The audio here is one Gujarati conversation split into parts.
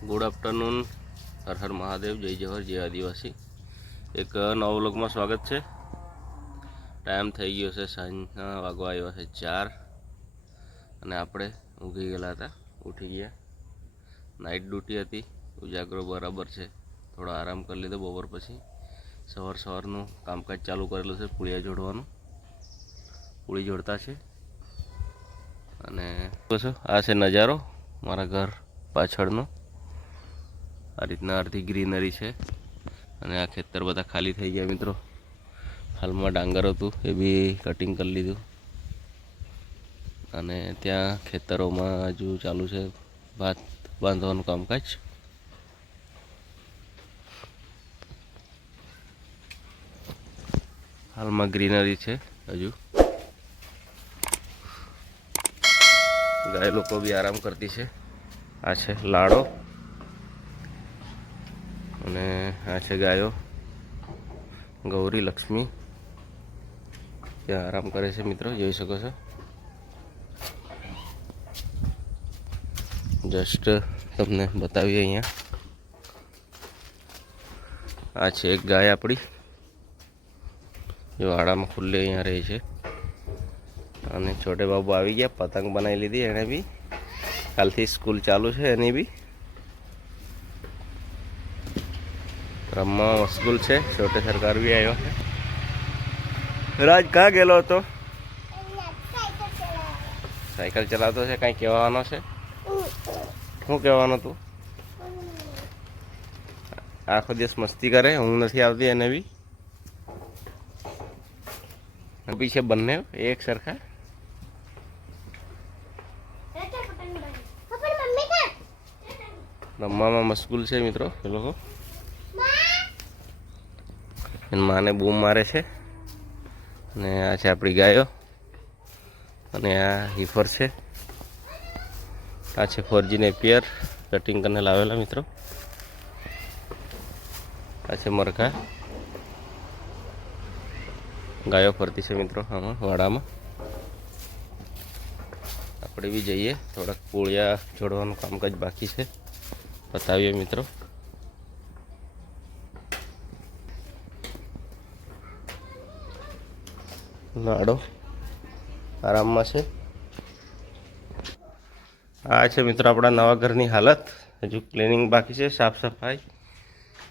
ગુડ આફ્ટરનૂન, હર હર મહાદેવ, જય જવાહર, જય આદિવાસી. એક નવા વ્લોગમાં સ્વાગત છે. ટાઈમ થઈ ગયો છે, સાંજના વાગવા આવ્યા છે 4 અને આપણે ઊંઘી ગયેલા હતા, ઉઠી ગયા. નાઇટ ડ્યુટી હતી, ઉજાગરો બરાબર છે. થોડો આરામ કરી લીધો બપોર પછી. સવારનું કામકાજ ચાલુ કરેલું છે, પુળિયા જોડવાનું. પુળી જોડતા છે અને આ છે નજારો મારા ઘર પાછળનો. આ રીતના અડધી ગ્રીનરી છે અને આ ખેતર બધા ખાલી થઈ ગયા મિત્રો. હાલમાં ડાંગર હતું એ બી કટિંગ કરી લીધું અને ત્યાં ખેતરોમાં હજુ ચાલુ છે ભાત બાંધવાનું કામકાજ. હાલમાં ગ્રીનરી છે. હજુ ગાય લોકો બી આરામ કરતી છે. આ છે લાડો અને આ છે ગાયો ગૌરી લક્ષ્મી, ત્યાં આરામ કરે છે મિત્રો, જોઈ શકો છો. જસ્ટ તમને બતાવીએ અહીંયા. આ છે એક ગાય આપણી, જે વાડામાં ખુલ્લે અહીંયા રહે છે. અને છોટે બાબુ આવી ગયા, પતંગ બનાવી લીધી એણે બી. કાલથી સ્કૂલ ચાલુ છે એની બી. રમવા મશગુલ છે. છોટે સરકાર બી આવ્યો છે. રાજ ક્યાં ગયેલો હતો? સાયકલ ચલાવતો છે. કાંઈ કહેવાનો છે? શું કહેવાનું તું? આખો દિવસ મસ્તી કરે, ઊંઘ નથી આવતી એને બી. પીછે બંને એક સરખા. રમવામાં મશગુલ છે મિત્રો એ લોકો. એની માને બૂમ મારે છે. અને આ છે આપણી ગાયો અને આ હીફર છે. આ છે 4G નેપિયર કટિંગ કરીને લાવેલા મિત્રો. આ છે મરઘા. ગાયો ફરતી છે મિત્રો આમાં વાડામાં. આપણે બી જઈએ, થોડાક પૂળિયા જોડવાનું કામકાજ બાકી છે, બતાવીએ મિત્રો. લાડો આરામમાં છે. આ છે મિત્રો આપણા નવા ઘરની હાલત. હજુ ક્લિનિંગ બાકી છે, સાફ સફાઈ.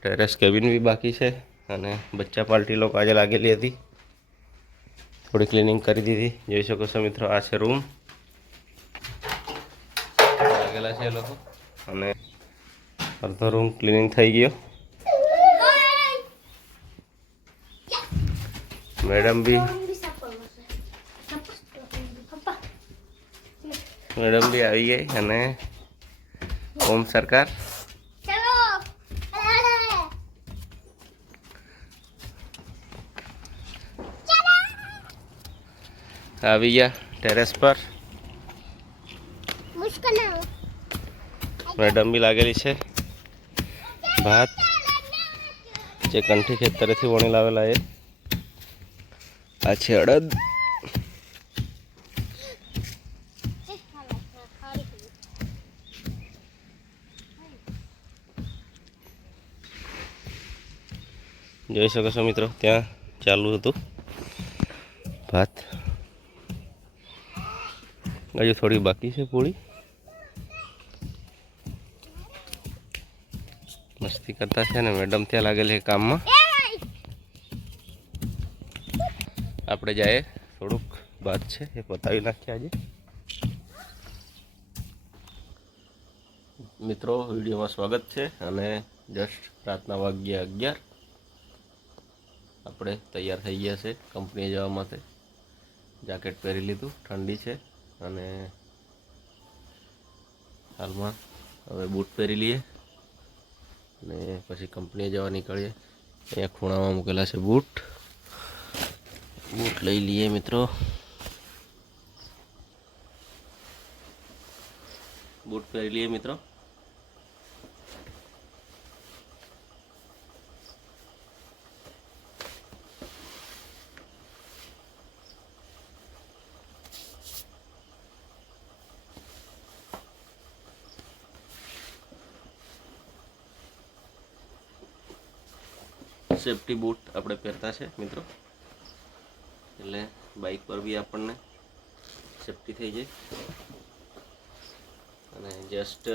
ટેરેસ કેબિન બી બાકી છે અને બચ્ચા પાર્ટી લોકો આજે લાગેલી હતી, થોડી ક્લિનિંગ કરી દીધી. જોઈ શકો છો મિત્રો. આ છે રૂમ, લાગેલા છે એ લોકો અને અડધો રૂમ ક્લિનિંગ થઈ ગયો. મેડમ બી આવી ગઈ અને ઓમ સરકાર આવી ગયા ટેરેસ પર. મેડમ બી લાગેલી છે. ભાત જે કંઠી ખેતરેથી વણી લાવેલા એ. આ છે અડદ. જોઈ શકો છો મિત્રો, ત્યાં ચાલુ હતું ભાત. હજુ થોડી બાકી છે પૂરી. મસ્તી કરતા છે ને મેડમ ત્યાં લાગેલી છે કામમાં. આપણે જાય, થોડુંક ભાત છે એ પતાવી નાખીએ આજે. મિત્રો વિડીયોમાં સ્વાગત છે અને જસ્ટ રાતના વાગ્યા 11. આપણે તૈયાર થઈ ગયા છે કંપનીએ જવા માટે. જેકેટ પહેરી લીધું, ઠંડી છે અને હાલમાં હવે બૂટ પહેરી લઈએ અને પછી કંપનીએ જવા નીકળીએ. અહીંયા ખૂણામાં મૂકેલા છે બૂટ. બૂટ લઈ લઈએ મિત્રો. બૂટ પહેરી લઈએ મિત્રો. સેફટી બૂટ આપણે પહેરતા છે મિત્રો, એટલે બાઇક પર બી આપણને સેફટી થઈ જાય. અને જસ્ટ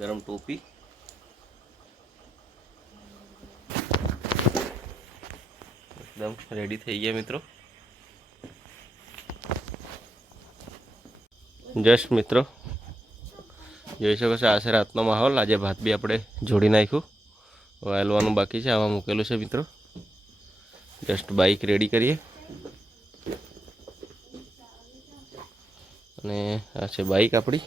ગરમ ટોપી, એકદમ રેડી થઈ ગયા મિત્રો. જસ્ટ મિત્રો જોઈ શકો છો આ છે રાતનો માહોલ. આજે ભાત બી આપણે જોડી નાખ્યું, વાયલવાનું બાકી છે, આમાં મૂકેલું છે મિત્રો. જસ્ટ બાઇક રેડી કરીએ. અને આ છે બાઇક આપણી.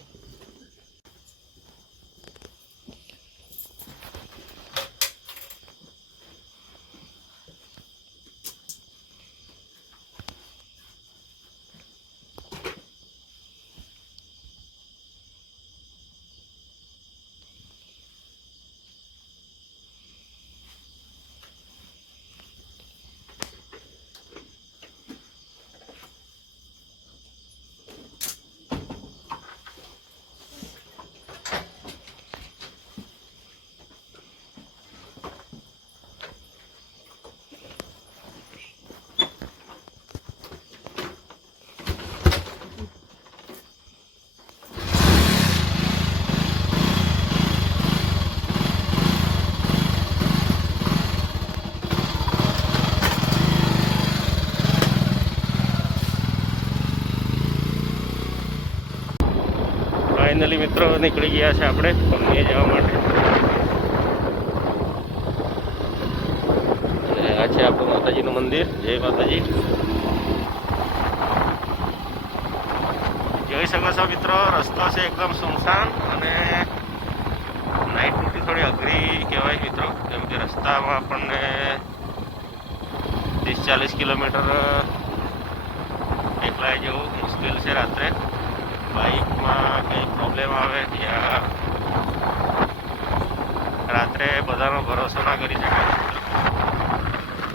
ફાઇનલી મિત્રો નીકળી ગયા છે આપણે કંપનીએ જવા માટે. અને આ છે આપણું માતાજીનું મંદિર. જય માતાજી. જોઈ શકો છો મિત્રો રસ્તો છે એકદમ સુમસાન, અને નાઇટ ડ્યુટી થોડી અઘરી કહેવાય મિત્રો, કેમ કે રસ્તામાં આપણને 30-40 કિલોમીટર એકલા જેવું મુશ્કેલ છે. રાત્રે બાઇકમાં કંઈ પ્રોબ્લેમ આવે યા રાત્રે બધાનો ભરોસો ના કરી શકાય.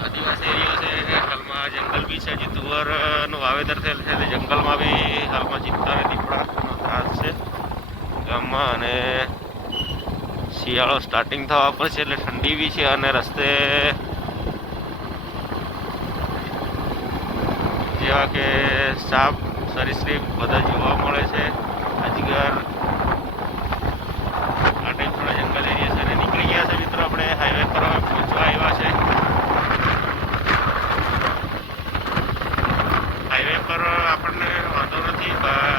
આદિવાસી એરિયો છે, હાલમાં જંગલ બી છે. જે તુવરનું વાવેતર થયેલ છે તે જંગલમાં બી હાલમાં ચિત્તા અને દીપડાનો ત્રાસ છે ગામમાં. અને શિયાળો સ્ટાર્ટિંગ થવા પર છે એટલે ઠંડી બી છે, અને રસ્તે જેવા કે સાપ, સરીસૃપ બધા જોવા મળે છે. અજગર, આ ટાઈપ થોડા જંગલ એરિયા છે. અને નીકળી ગયા છે મિત્રો આપણે હાઈવે પર હવે પહોંચવા આવ્યા છે. હાઈવે પર આપણને વાંધો નથી,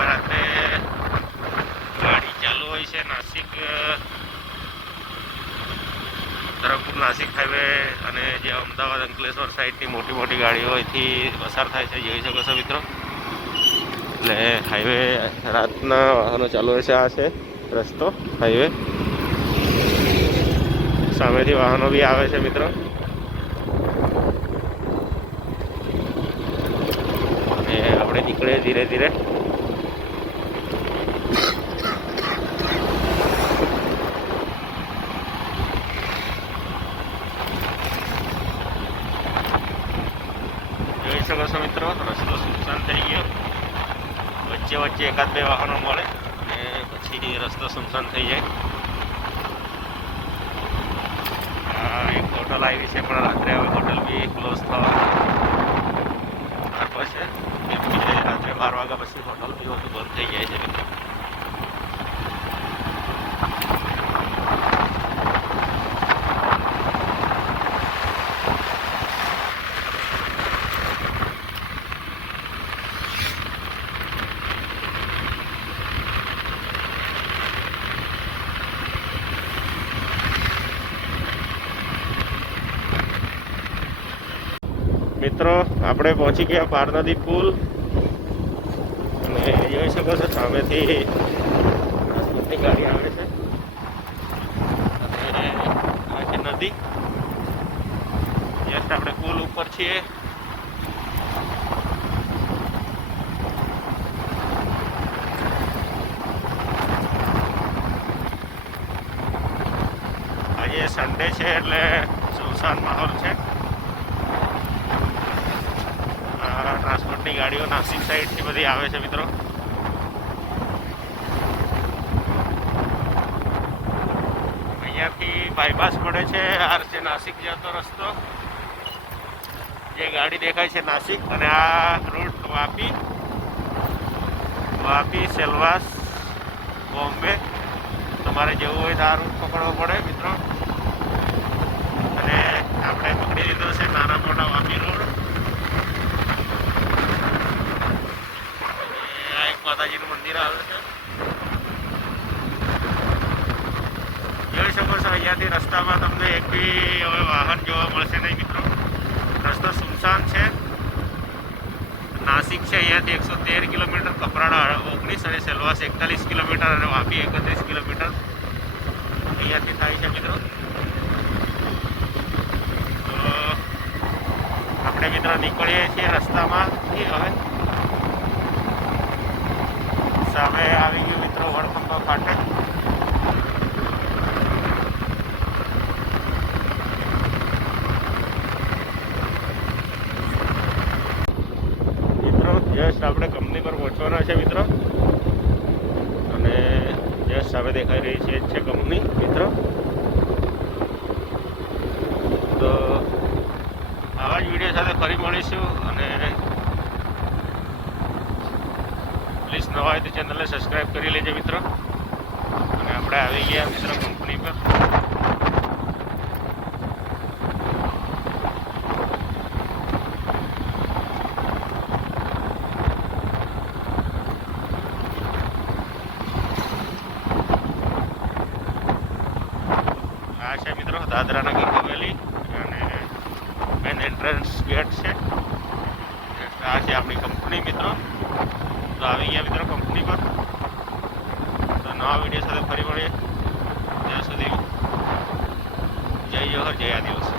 રાત્રે ગાડી ચાલુ હોય છે. નાસિક તરફ નાસિક હાઈવે અને જે અમદાવાદ અંકલેશ્વર સાઈડની મોટી મોટી ગાડીઓ અહીંથી પસાર થાય છે, જોઈ શકો છો મિત્રો. એટલે હાઈવે રાતના વાહનો ચાલુ હોય છે. આ છે રસ્તો હાઈવે, સામેથી વાહનો બી આવે છે મિત્રો. અને આપણે નીકળે ધીરે ધીરે. જોઈ શકો છો મિત્રો રસ્તો સુનસાન થઈ ગયો. વચ્ચે વચ્ચે એકાદ બે વાહનો મળે અને પછી રસ્તો સુનસાન થઈ જાય. એક હોટલ આવી છે, પણ રાત્રે હવે હોટલ બી ક્લોઝ થવા છે, કેમ કે રાત્રે 12 વાગ્યા પછી હોટલ બી બધું બંધ થઈ જાય છે મિત્રો. મિત્રો આપણે પહોંચી ગયા પારનદી પુલ, અને જોઈ શકો છો સામેથી ટ્રાન્સપોર્ટની ગાડી આવે છે. અને આ છે નદી. જસ્ટ આપણે પુલ ઉપર છીએ. આજે સન્ડે છે એટલે સુનસાન માહોલ છે. ટ્રાન્સપોર્ટની ગાડીઓ નાસિક સાઈડથી બધી આવે છે મિત્રો. અહીંયાથી બાયપાસ પડે છે, આ છે નાસિક જતો રસ્તો. જે ગાડી દેખાય છે નાસિક, અને આ રૂટ વાપી, સેલવાસ, બોમ્બે. તમારે જવું હોય તો આ રૂટ પકડવો પડે મિત્રો. અને આપણે પકડી લીધો છે નાના મોટા વાપી રોડ. આ એક માતાજીનું મંદિર આવે છે, જોઈ શકો છો. અહીંયાથી રસ્તામાં તમને એક બી હવે વાહન જોવા મળશે નહીં મિત્રો. રસ્તો સુમસાન છે. નાસિક છે અહીંયાથી 113 કિલોમીટર, કપરાડા 19 અને સેલવાસ 41 કિલોમીટર અને વાપી 31 કિલોમીટર અહીંયાથી થાય છે મિત્રો. તો આપણે મિત્રો નીકળીએ છીએ રસ્તામાંથી. હવે સામે આવી ગયું મિત્રો વડખંભા ફાટક. જસ્ટ આપણે કંપની પર પહોંચવાના છે મિત્રો. અને જસ્ટ હવે દેખાઈ રહી છે કંપની મિત્રો. તો આવા જ વિડીયો સાથે ફરી મળીશું. અને પ્લીઝ નવા હોય તો ચેનલને સબસ્ક્રાઈબ કરી લેજો મિત્રો. અને આપણે આવી ગયા મિત્રો કંપની પર. આ છે મિત્રો દાદરાનગર હવેલી અને મેન એન્ટ્રન્સ ગેટ છે. આ છે આપણી કંપની મિત્રો. તો આવી ગયા મિત્રો કંપની પર. તો નવા વિડીયો સાથે ફરી મળીએ. ત્યાં સુધી જય જોહર, જય આદિવાસી.